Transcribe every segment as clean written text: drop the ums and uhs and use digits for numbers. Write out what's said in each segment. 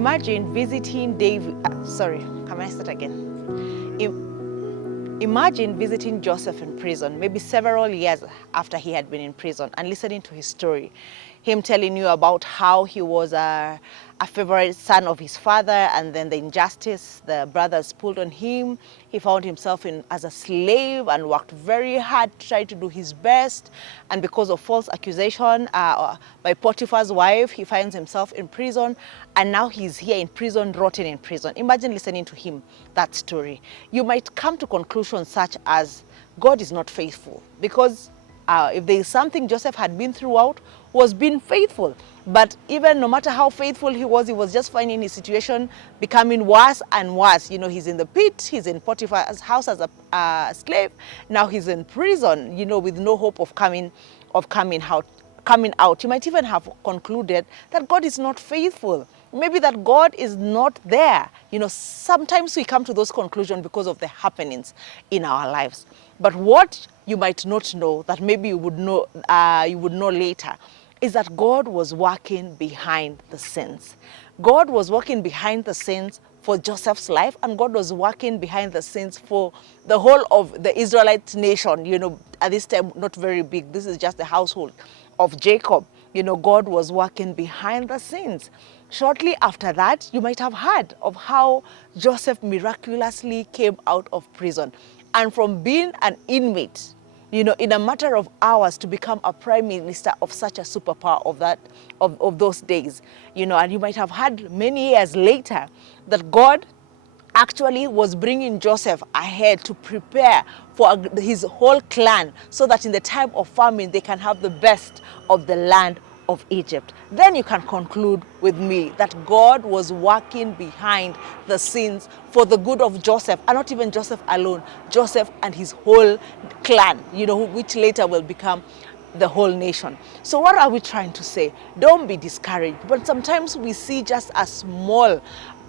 Imagine visiting Imagine visiting Joseph in prison, maybe several years after he had been in prison, and listening to his story. Him telling you about how he was a favorite son of his father, and then the injustice the brothers pulled on him. He found himself as a slave and worked very hard to try to do his best. And because of false accusation by Potiphar's wife, he finds himself in prison. And now he's here in prison, rotting in prison. Imagine listening to him, that story. You might come to conclusions such as, God is not faithful. Because if there is something Joseph had been throughout, was being faithful. But even no matter how faithful he was just finding his situation becoming worse and worse. You know, he's in the pit, he's in Potiphar's house as a slave. Now he's in prison, you know, with no hope of coming out. You might even have concluded that God is not faithful. Maybe that God is not there. You know, sometimes we come to those conclusions because of the happenings in our lives. But what you might not know, that maybe you would know later, is that God was working behind the scenes. God was working behind the scenes for Joseph's life, and God was working behind the scenes for the whole of the Israelite nation. You know, at this time, not very big. This is just the household of Jacob. You know, God was working behind the scenes. Shortly after that, you might have heard of how Joseph miraculously came out of prison. And from being an inmate, you know, in a matter of hours to become a prime minister of such a superpower of those days. You know, and you might have heard many years later that God actually was bringing Joseph ahead to prepare for his whole clan, so that in the time of famine they can have the best of the land of Egypt. Then you can conclude with me that God was working behind the scenes for the good of Joseph, and not even Joseph alone, Joseph and his whole clan, you know, which later will become the whole nation. So what are we trying to say? Don't be discouraged. But sometimes we see just a small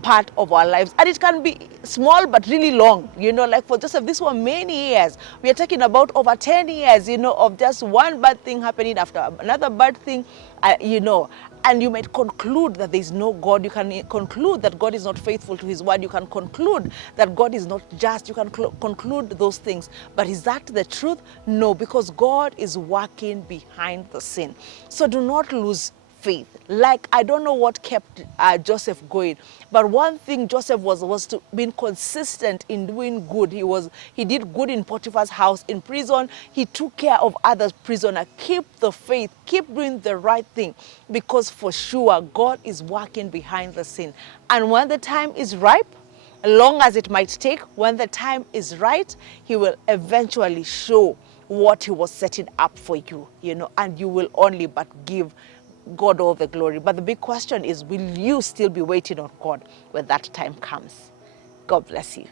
part of our lives, and it can be small but really long. You know, like for Joseph, this were many years. We are talking about over 10 years, you know, of just one bad thing happening after another bad thing, you know. And you might conclude that there is no God. You can conclude that God is not faithful to his word. You can conclude that God is not just. You can conclude those things. But is that the truth? No, because God is working behind the scene. So do not lose faith. Like, I don't know what kept Joseph going, but one thing Joseph was to being consistent in doing good. He did good in Potiphar's house, in prison. He took care of other prisoners. Keep the faith, keep doing the right thing, because for sure God is working behind the scene. And when the time is ripe, long as it might take, when the time is right, he will eventually show what he was setting up for you, you know, and you will only but give God all the glory. But the big question is, will you still be waiting on God when that time comes? God bless you.